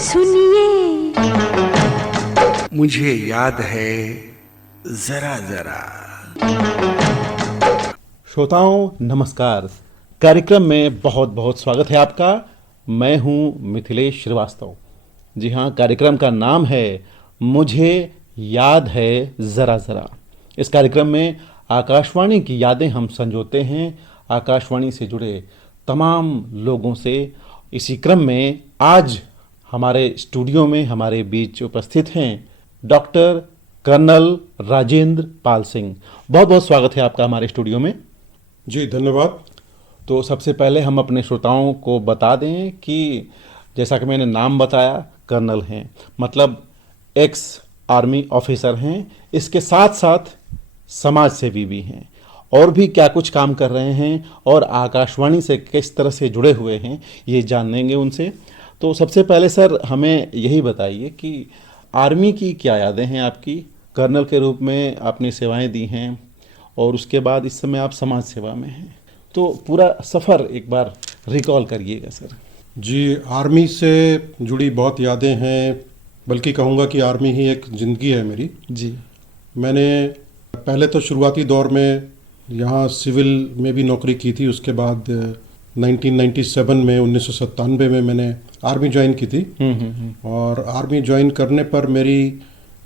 सुनिए मुझे याद है जरा जरा। श्रोताओं नमस्कार। कार्यक्रम में बहुत बहुत स्वागत है आपका। मैं हूं मिथिलेश श्रीवास्तव। जी हाँ, कार्यक्रम का नाम है मुझे याद है ज़रा ज़रा। इस कार्यक्रम में आकाशवाणी की यादें हम संजोते हैं, आकाशवाणी से जुड़े तमाम लोगों से। इसी क्रम में आज हमारे स्टूडियो में हमारे बीच उपस्थित हैं डॉक्टर कर्नल राजेंद्र पाल सिंह। बहुत बहुत स्वागत है आपका हमारे स्टूडियो में। जी धन्यवाद। तो सबसे पहले हम अपने श्रोताओं को बता दें कि जैसा कि मैंने नाम बताया, कर्नल हैं, मतलब एक्स आर्मी ऑफिसर हैं। इसके साथ साथ समाज सेवी भी हैं और भी क्या कुछ काम कर रहे हैं और आकाशवाणी से किस तरह से जुड़े हुए हैं ये जानेंगे उनसे। तो सबसे पहले सर हमें यही बताइए कि आर्मी की क्या यादें हैं आपकी। कर्नल के रूप में आपने सेवाएं दी हैं और उसके बाद इस समय आप समाज सेवा में हैं, तो पूरा सफ़र एक बार रिकॉल करिएगा सर। जी, आर्मी से जुड़ी बहुत यादें हैं, बल्कि कहूँगा कि आर्मी ही एक ज़िंदगी है मेरी। जी। मैंने पहले तो शुरुआती दौर में यहाँ सिविल में भी नौकरी की थी। उसके बाद 1997 में 1997 में मैंने आर्मी ज्वाइन की थी। और आर्मी ज्वाइन करने पर मेरी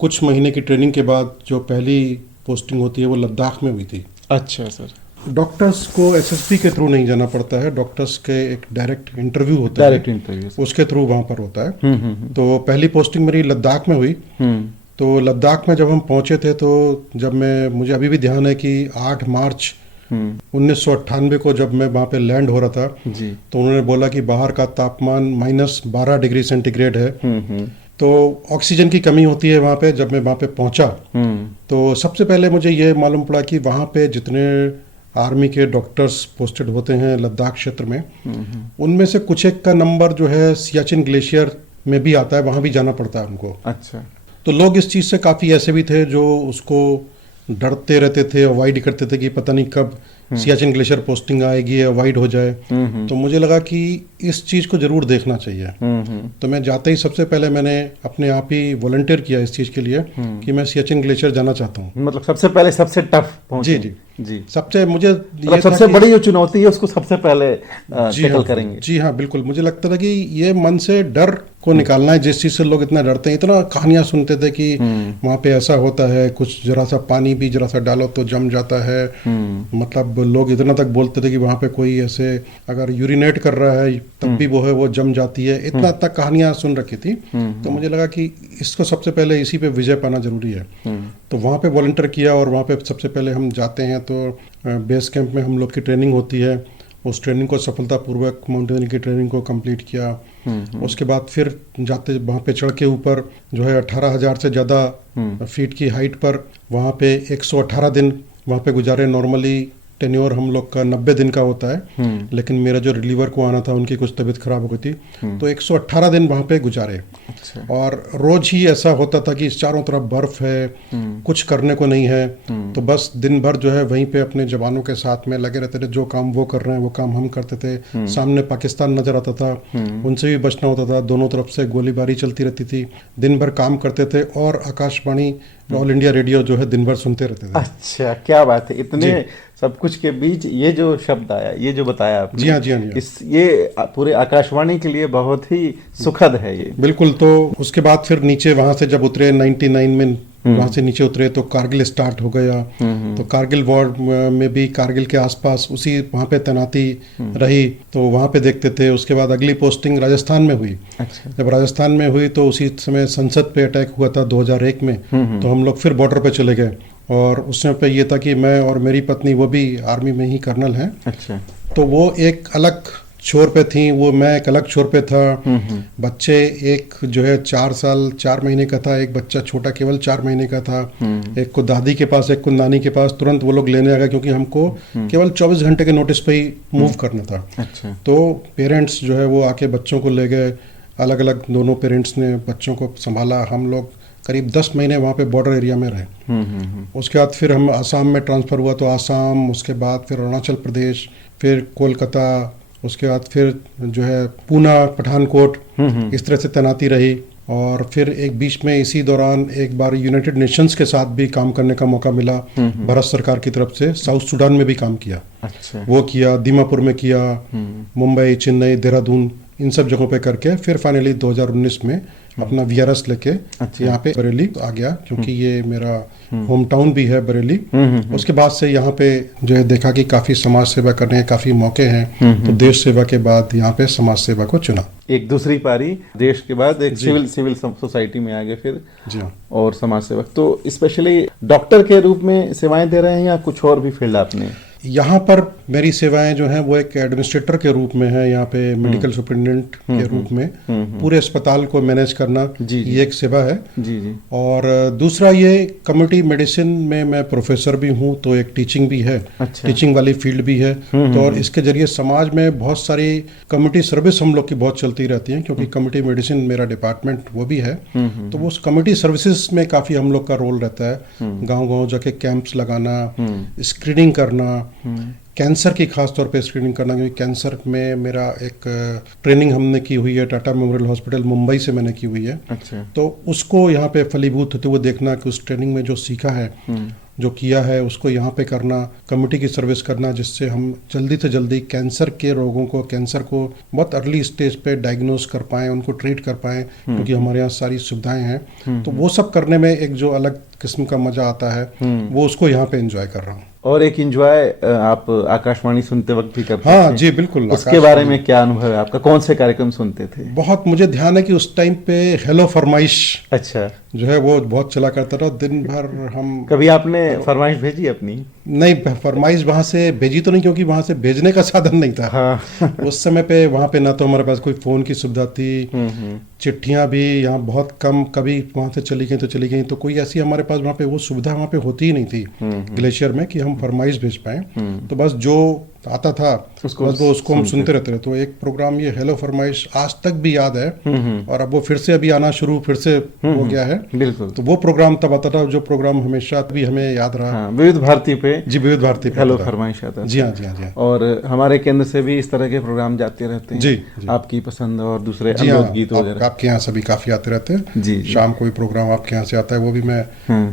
कुछ महीने की ट्रेनिंग के बाद जो पहली पोस्टिंग होती है वो लद्दाख में हुई थी। अच्छा सर। डॉक्टर्स को एसएसबी के थ्रू नहीं जाना पड़ता है, डॉक्टर्स के एक डायरेक्ट इंटरव्यू होता है, डायरेक्ट इंटरव्यू, उसके थ्रू वहाँ पर होता है। तो पहली पोस्टिंग मेरी लद्दाख में हुई। तो लद्दाख में जब हम पहुँचे थे तो जब मुझे अभी भी ध्यान है कि 8 मार्च 1998 को जब मैं वहाँ पे लैंड हो रहा था जी। तो उन्होंने बोला कि बाहर का तापमान -12 डिग्री सेंटीग्रेड है। तो ऑक्सीजन की कमी होती है वहाँ पे। जब मैं वहाँ पे पहुँचा तो सबसे पहले मुझे ये मालूम पड़ा कि वहाँ पे जितने आर्मी के डॉक्टर्स पोस्टेड होते हैं लद्दाख क्षेत्र में, उनमें से कुछ एक का नंबर जो है सियाचिन ग्लेशियर में भी आता है, वहाँ भी जाना पड़ता है उनको। अच्छा। तो लोग इस चीज़ से काफ़ी ऐसे भी थे जो उसको डरते रहते थे, अवॉइड करते थे कि पता नहीं कब सियाचिन ग्लेशियर पोस्टिंग आएगी, अवॉइड हो जाए। तो मुझे लगा कि इस चीज़ को ज़रूर देखना चाहिए। तो मैं जाते ही सबसे पहले मैंने अपने आप ही वॉलंटियर किया इस चीज़ के लिए कि मैं सियाचिन ग्लेशियर जाना चाहता हूँ। मतलब सबसे पहले सबसे टफ जी जी जी। सबसे मुझे मतलब सबसे बड़ी जो चुनौती है उसको सबसे पहले टैकल करेंगे। जी हाँ, बिल्कुल। मुझे लगता था कि ये मन से डर को निकालना है, जिस चीज़ से लोग इतना डरते हैं। इतना कहानियां सुनते थे कि वहाँ पे ऐसा होता है, कुछ जरा सा पानी भी जरा सा डालो तो जम जाता है। मतलब लोग इतना तक बोलते थे कि वहाँ पे कोई ऐसे अगर यूरिनेट कर रहा है तब भी वो है वो जम जाती है। इतना तक कहानियां सुन रखी थी। तो मुझे लगा कि इसको सबसे पहले इसी पे विजय पाना जरूरी है। तो वहाँ पे वॉलंटियर किया और वहाँ पे सबसे पहले हम जाते हैं तो बेस कैंप में हम लोग की ट्रेनिंग होती है। उस ट्रेनिंग को सफलतापूर्वक माउंटेनियरिंग की ट्रेनिंग को कंप्लीट किया। उसके बाद फिर जाते वहाँ पे चढ़ के ऊपर जो है 18,000 से ज़्यादा फीट की हाइट पर वहाँ पे 118 दिन वहाँ पे गुजारे। नॉर्मली टेन्योर हम लोग का 90 दिन का होता है, लेकिन मेरा जो रिलीवर को आना था उनकी कुछ तबीयत खराब हो गई थी, तो 118 दिन वहाँ पे गुजारे। अच्छा। और रोज ही ऐसा होता था कि चारों तरफ बर्फ है, कुछ करने को नहीं है, तो बस दिन भर जो है वहीं पे अपने जवानों के साथ में लगे रहते थे। जो काम वो कर रहे हैं वो काम हम करते थे। सामने पाकिस्तान नजर आता था, उनसे भी बचना होता था। दोनों तरफ से गोलीबारी चलती रहती थी। दिन भर काम करते थे और आकाशवाणी ऑल इंडिया रेडियो जो है दिन भर सुनते रहते थे। अच्छा, क्या बात है। इतने सब कुछ के बीच ये जो शब्द आया, ये जो बताया आपने, जी हाँ, जी हाँ, जी हाँ। ये पूरे आकाशवाणी के लिए बहुत ही सुखद है ये। बिल्कुल। तो उसके बाद फिर नीचे वहां से जब उतरे 99 में वहां से नीचे उतरे तो कारगिल स्टार्ट हो गया। तो कारगिल वॉर में भी कारगिल के आसपास उसी वहां पे तैनाती रही, तो वहां पे देखते थे। उसके बाद अगली पोस्टिंग राजस्थान में हुई। अच्छा। जब राजस्थान में हुई तो उसी समय संसद पे अटैक हुआ था 2001 में। तो हम लोग फिर बॉर्डर पे चले गए और उस समय पे ये था कि मैं और मेरी पत्नी, वो भी आर्मी में ही कर्नल हैं। अच्छा। तो वो एक अलग छोर पे थी, वो मैं एक अलग छोर पे था। बच्चे एक जो है 4 साल 4 महीने का था, एक बच्चा छोटा केवल 4 महीने का था। एक को दादी के पास, एक को नानी के पास। तुरंत वो लोग लेने आ गए क्योंकि हमको केवल 24 घंटे के नोटिस पे ही मूव करना था। अच्छा। तो पेरेंट्स जो है वो आके बच्चों को ले गए। अलग अलग दोनों पेरेंट्स ने बच्चों को संभाला। हम लोग करीब 10 महीने वहाँ पे बॉर्डर एरिया में रहे। उसके बाद फिर हम आसाम में ट्रांसफ़र हुआ तो आसाम, उसके बाद फिर अरुणाचल प्रदेश, फिर कोलकाता उसके बाद फिर जो है पूना, पठानकोट, इस तरह से तैनाती रही। और फिर एक बीच में इसी दौरान एक बार यूनाइटेड नेशंस के साथ भी काम करने का मौका मिला, भारत सरकार की तरफ से। साउथ सूडान में भी काम किया। अच्छा। वो किया, दीमापुर में किया, मुंबई, चेन्नई, देहरादून, इन सब जगहों पे करके फिर फाइनली 2019 में अपना वीआरएस लेके यहाँ पे बरेली आ गया, क्योंकि ये मेरा होम टाउन भी है बरेली। उसके बाद से यहाँ पे जो है देखा कि काफी समाज सेवा करने के काफी मौके हैं, तो देश सेवा के बाद यहाँ पे समाज सेवा को चुना। एक दूसरी पारी देश के बाद एक सिविल सोसाइटी में आ गए फिर। जी हाँ। और समाज सेवक तो स्पेशली डॉक्टर के रूप में सेवाएं दे रहे हैं या कुछ और भी फील्ड आपने? यहाँ पर मेरी सेवाएं जो हैं वो एक एडमिनिस्ट्रेटर के रूप में है, यहाँ पे मेडिकल सुपरिटेंडेंट के रूप में पूरे अस्पताल को मैनेज करना, ये एक सेवा है। जी जी। और दूसरा ये कम्युनिटी मेडिसिन में मैं प्रोफेसर भी हूँ, तो एक टीचिंग भी है। अच्छा। टीचिंग वाली फील्ड भी है। तो और इसके जरिए समाज में बहुत सारी कम्युनिटी सर्विस हम लोग की बहुत चलती रहती है, क्योंकि कम्युनिटी मेडिसिन मेरा डिपार्टमेंट वो भी है। तो वो उस कम्युनिटी सर्विसेज में काफी हम लोग का रोल रहता है। गाँव-गाँव जाके कैंप्स लगाना, स्क्रीनिंग करना, कैंसर की खास तौर पे स्क्रीनिंग करना, क्योंकि कैंसर में मेरा एक ट्रेनिंग हमने की हुई है, टाटा मेमोरियल हॉस्पिटल मुंबई से मैंने की हुई है। अच्छा। तो उसको यहाँ पे फलीभूत होते हुए देखना कि उस ट्रेनिंग में जो सीखा है, जो किया है, उसको यहाँ पे करना, कम्युनिटी की सर्विस करना, जिससे हम जल्दी से जल्दी कैंसर के रोगों को, कैंसर को बहुत अर्ली स्टेज पे डायग्नोस कर पाएँ, उनको ट्रीट कर पाएँ, क्योंकि हमारे यहाँ सारी सुविधाएं हैं। तो वो सब करने में एक जो अलग किस्म का मजा आता है, वो उसको यहाँ पे एंजॉय कर रहा हूँ। और एक एंजॉय आप आकाशवाणी सुनते वक्त भी करते हाँ थे? जी बिल्कुल। उसके बारे में क्या अनुभव है आपका? कौन से कार्यक्रम सुनते थे? बहुत मुझे ध्यान है कि उस टाइम पे हेलो फरमाइश अच्छा। जो है वो बहुत चला करता था। दिन भर हम कभी आपने फरमाइश भेजी अपनी? नहीं, फरमाइश वहां से भेजी तो नहीं, क्योंकि वहां से भेजने का साधन नहीं था। हाँ। उस समय पे वहां पे ना तो हमारे पास कोई फोन की सुविधा थी, चिट्ठियां भी यहाँ बहुत कम, कभी वहां से चली गई तो चली गई, तो कोई ऐसी हमारे पास वहां पे वो सुविधा वहां पे होती ही नहीं थी ग्लेशियर में कि हम फरमाइश भेज पाए। तो बस जो आता था बस वो उसको हम सुनते रहते थे। तो एक प्रोग्राम ये हेलो फरमाइश आज तक भी याद है, और अब वो फिर से अभी आना शुरू फिर से हो गया है। बिल्कुल। तो वो प्रोग्राम तब आता था, जो प्रोग्राम हमेशा भी हमें याद रहा। हाँ, विविध भारती पे। जी, विविध भारती पे हेलो फरमाइश आता था। जी हाँ, जी हाँ, जी हाँ। और हमारे केंद्र से भी इस तरह के प्रोग्राम जाते रहते हैं। जी। आपकी पसंद और दूसरे जी हाँ, गीत वगैरह आपके यहाँ सभी काफी आते रहते हैं। जी। शाम कोई प्रोग्राम आपके यहाँ से आता है, वो भी मैं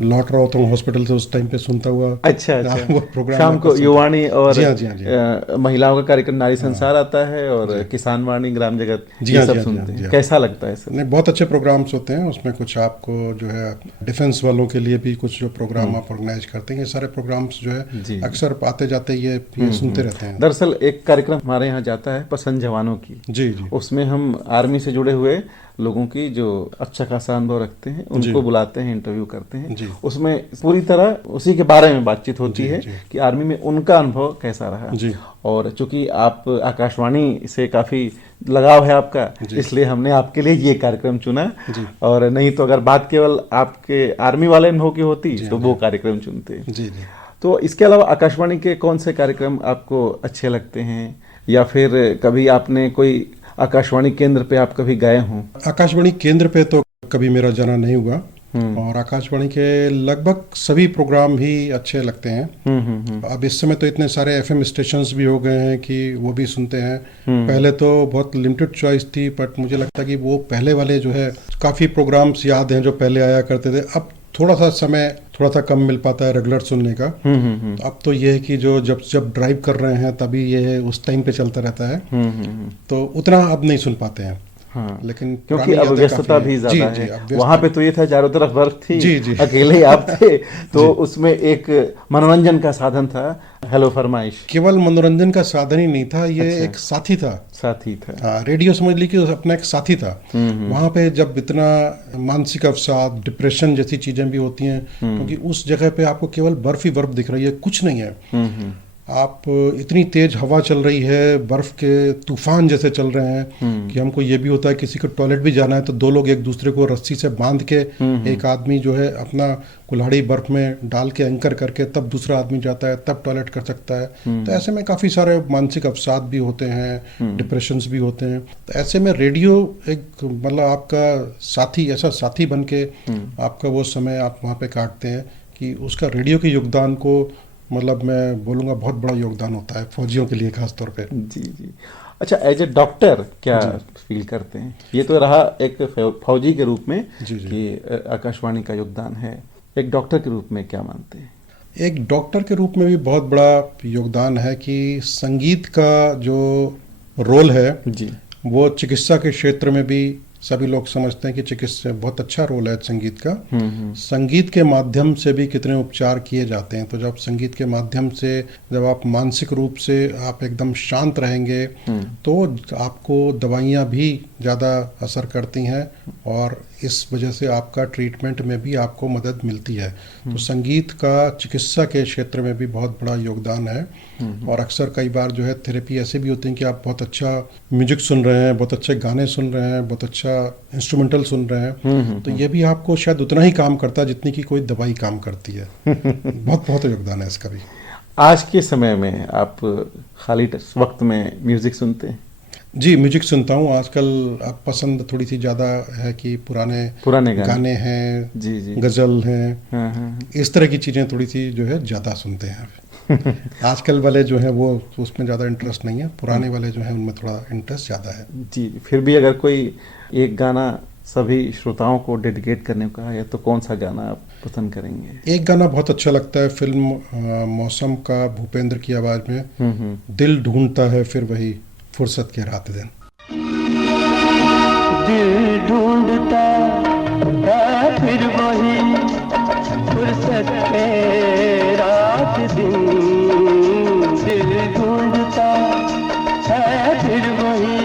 लौट रहा होता हूँ हॉस्पिटल से उस टाइम पे सुनता हुआ। अच्छा। वो प्रोग्राम शाम को युवाणी और जी हाँ, जी हाँ, जी हाँ। महिलाओं का कार्यक्रम नारी संसार आता है, और किसान वाणी, ग्राम जगत, ये सब सुनते हैं। कैसा लगता है सर? नहीं, बहुत अच्छे प्रोग्राम्स होते हैं उसमें। कुछ आपको जो है डिफेंस वालों के लिए भी कुछ जो प्रोग्राम आप ऑर्गेनाइज करते हैं, ये सारे प्रोग्राम्स जो है अक्सर आते जाते ये सुनते रहते हैं। दरअसल एक कार्यक्रम हमारे यहाँ जाता है पसंद जवानों की। जी जी। उसमें हम आर्मी से जुड़े हुए लोगों की जो अच्छा खासा अनुभव रखते हैं उनको बुलाते हैं, इंटरव्यू करते हैं। उसमें पूरी तरह उसी के बारे में बातचीत होती है कि आर्मी में उनका अनुभव कैसा रहा। और चूंकि आप आकाशवाणी से काफी लगाव है आपका, इसलिए हमने आपके लिए ये कार्यक्रम चुना। और नहीं तो अगर बात केवल आपके आर्मी वाले अनुभव की होती तो वो कार्यक्रम चुनते। जी। तो इसके अलावा आकाशवाणी के कौन से कार्यक्रम आपको अच्छे लगते हैं, या फिर कभी आपने कोई आकाशवाणी केंद्र पे आप कभी गए हों? आकाशवाणी केंद्र पे तो कभी मेरा जाना नहीं हुआ, और आकाशवाणी के लगभग सभी प्रोग्राम ही अच्छे लगते हैं। अब इस समय तो इतने सारे एफएम स्टेशंस भी हो गए हैं कि वो भी सुनते हैं। पहले तो बहुत लिमिटेड चॉइस थी, बट मुझे लगता है कि वो पहले वाले जो है काफी प्रोग्राम्स याद हैं जो पहले आया करते थे। अब थोड़ा सा समय थोड़ा सा कम मिल पाता है रेगुलर सुनने का। अब तो ये है कि जो जब ड्राइव कर रहे हैं तभी ये उस टाइम पे चलता रहता है, तो उतना अब नहीं सुन पाते हैं। हाँ, लेकिन क्योंकि अब व्यस्तता भी ज्यादा है। वहां पे तो ये था चारों तरफ बर्फ थी, जी। अकेले ही आप थे, तो उसमें एक मनोरंजन का साधन था हेलो फरमाइश। केवल मनोरंजन का साधन ही नहीं था, ये एक साथी था। हाँ, रेडियो समझ लीजिए अपना एक साथी था। वहां पे जब इतना मानसिक अवसाद, डिप्रेशन जैसी चीजें भी होती हैं, क्योंकि उस जगह पे आपको केवल बर्फ ही बर्फ दिख रही है, कुछ नहीं है। आप इतनी तेज हवा चल रही है, बर्फ के तूफान जैसे चल रहे हैं कि हमको ये भी होता है किसी को टॉयलेट भी जाना है तो दो लोग एक दूसरे को रस्सी से बांध के, एक आदमी जो है अपना कुल्हाड़ी बर्फ में डाल के एंकर करके तब दूसरा आदमी जाता है, तब टॉयलेट कर सकता है। तो ऐसे में काफ़ी सारे मानसिक अवसाद भी होते हैं, डिप्रेशंस भी होते हैं। तो ऐसे में रेडियो एक मतलब आपका साथी, ऐसा साथी बन के आपका वो समय आप वहाँ पे काटते हैं कि उसका रेडियो के योगदान को, मतलब मैं बोलूँगा बहुत बड़ा योगदान होता है फौजियों के लिए खास तौर पे। जी। अच्छा, एज ए डॉक्टर क्या फील करते हैं? ये तो रहा एक फौजी के रूप में जी, जी। कि आकाशवाणी का योगदान है, एक डॉक्टर के रूप में क्या मानते हैं? एक डॉक्टर के रूप में भी बहुत बड़ा योगदान है कि संगीत का जो रोल है जी। वो चिकित्सा के क्षेत्र में भी सभी लोग समझते हैं कि चिकित्सा बहुत अच्छा रोल है संगीत का। संगीत के माध्यम से भी कितने उपचार किए जाते हैं। तो जब संगीत के माध्यम से जब आप मानसिक रूप से आप एकदम शांत रहेंगे तो आपको दवाइयाँ भी ज़्यादा असर करती हैं और इस वजह से आपका ट्रीटमेंट में भी आपको मदद मिलती है। तो संगीत का चिकित्सा के क्षेत्र में भी बहुत बड़ा योगदान है। और अक्सर कई बार जो है थेरेपी ऐसे भी होती हैं कि आप बहुत अच्छा म्यूजिक सुन रहे हैं, बहुत अच्छे गाने सुन रहे हैं, बहुत अच्छा इंस्ट्रूमेंटल सुन रहे हैं, तो ये भी आपको शायद उतना ही काम करता है जितनी कि कोई दवाई काम करती है। बहुत बहुत योगदान है इसका भी। आज के समय में आप खाली वक्त में म्यूजिक सुनते हैं? जी, म्यूजिक सुनता हूँ आजकल। अब पसंद थोड़ी सी ज़्यादा है कि पुराने गाने हैं, जी जी, गज़ल हैं, हाँ। इस तरह की चीज़ें थोड़ी सी जो है ज़्यादा सुनते हैं। आजकल वाले जो हैं वो उसमें ज़्यादा इंटरेस्ट नहीं है, पुराने वाले जो हैं उनमें थोड़ा इंटरेस्ट ज़्यादा है। जी, फिर भी अगर कोई एक गाना सभी श्रोताओं को डेडिकेट करने को है तो कौन सा गाना आप पसंद करेंगे? एक गाना बहुत अच्छा लगता है, फिल्म मौसम का, भूपेंद्र की आवाज़ में, दिल ढूंढता है फिर वही फुर्सत के रात दिन। दिल ढूंढता है फिर वही फुर्सत के रात दिन, दिल ढूंढता है फिर वही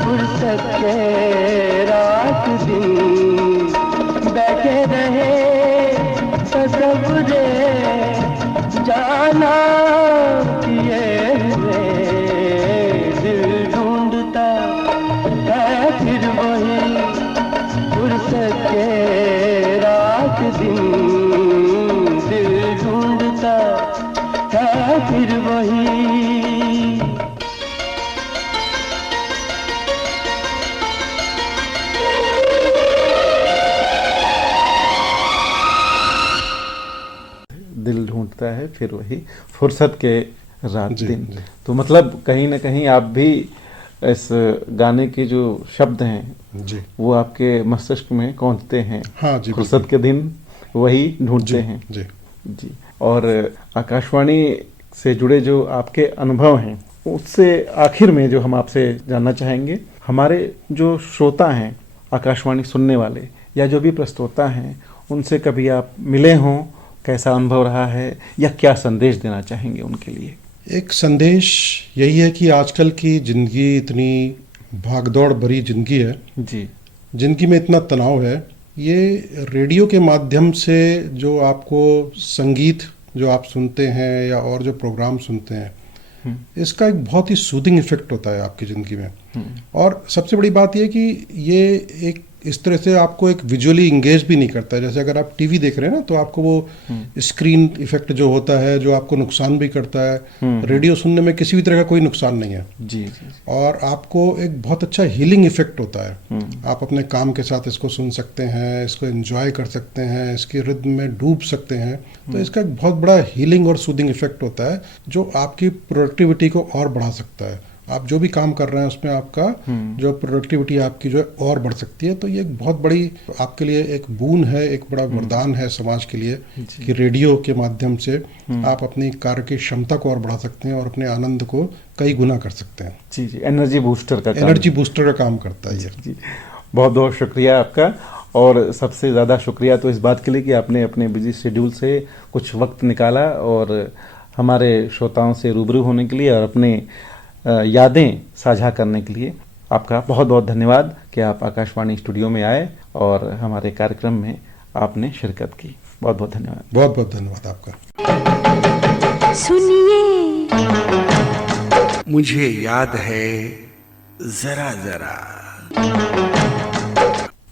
फुर्सत के रात दिन, बैठे रहे तसव्वुरे जाना किए हुए, दिल ढूंढता है फिर वही फुर्सत के रात दिन, दिल ढूंढता है फिर वही। दिल ढूंढता है फिर वही फुर्सत के रात जी, दिन। जी। तो मतलब कहीं ना कहीं आप भी इस गाने के जो शब्द हैं जी वो आपके मस्तिष्क में कौंधते हैं। हाँ जी, फुर्सत के दिन वही ढूंढते जी हैं। जी। जी, और आकाशवाणी से जुड़े जो आपके अनुभव हैं उससे आखिर में जो हम आपसे जानना चाहेंगे, हमारे जो श्रोता हैं आकाशवाणी सुनने वाले या जो भी प्रस्तोता हैं, उनसे कभी आप मिले हों, कैसा अनुभव रहा है या क्या संदेश देना चाहेंगे उनके लिए? एक संदेश यही है कि आजकल की ज़िंदगी इतनी भागदौड़ भरी ज़िंदगी है, जी ज़िंदगी में इतना तनाव है। ये रेडियो के माध्यम से जो आपको संगीत जो आप सुनते हैं या और जो प्रोग्राम सुनते हैं, इसका एक बहुत ही सूदिंग इफेक्ट होता है आपकी ज़िंदगी में। और सबसे बड़ी बात यह कि ये एक इस तरह से आपको एक विजुअली इंगेज भी नहीं करता है। जैसे अगर आप टीवी देख रहे हैं ना तो आपको वो स्क्रीन इफेक्ट जो होता है जो आपको नुकसान भी करता है, रेडियो सुनने में किसी भी तरह का कोई नुकसान नहीं है। जी जी, और आपको एक बहुत अच्छा हीलिंग इफेक्ट होता है। आप अपने काम के साथ इसको सुन सकते हैं, इसको एंजॉय कर सकते हैं, इसके रिद्म में डूब सकते हैं। तो इसका एक बहुत बड़ा हीलिंग और सूदिंग इफेक्ट होता है जो आपकी प्रोडक्टिविटी को और बढ़ा सकता है। आप जो भी काम कर रहे हैं उसमें आपका जो प्रोडक्टिविटी आपकी जो है और बढ़ सकती है। तो ये एक बहुत बड़ी आपके लिए एक बून है, एक बड़ा वरदान है समाज के लिए कि रेडियो के माध्यम से आप अपनी कार्य की क्षमता को और बढ़ा सकते हैं और अपने आनंद को कई गुना कर सकते हैं। जी जी, एनर्जी बूस्टर का एनर्जी बूस्टर का काम करता है ये। जी, बहुत बहुत शुक्रिया आपका। और सबसे ज़्यादा शुक्रिया तो इस बात के लिए कि आपने अपने बिजी शेड्यूल से कुछ वक्त निकाला और हमारे श्रोताओं से रूबरू होने के लिए और अपने यादें साझा करने के लिए आपका बहुत बहुत धन्यवाद कि आप आकाशवाणी स्टूडियो में आए और हमारे कार्यक्रम में आपने शिरकत की। बहुत बहुत धन्यवाद। बहुत बहुत धन्यवाद आपका। सुनिए मुझे याद है जरा जरा।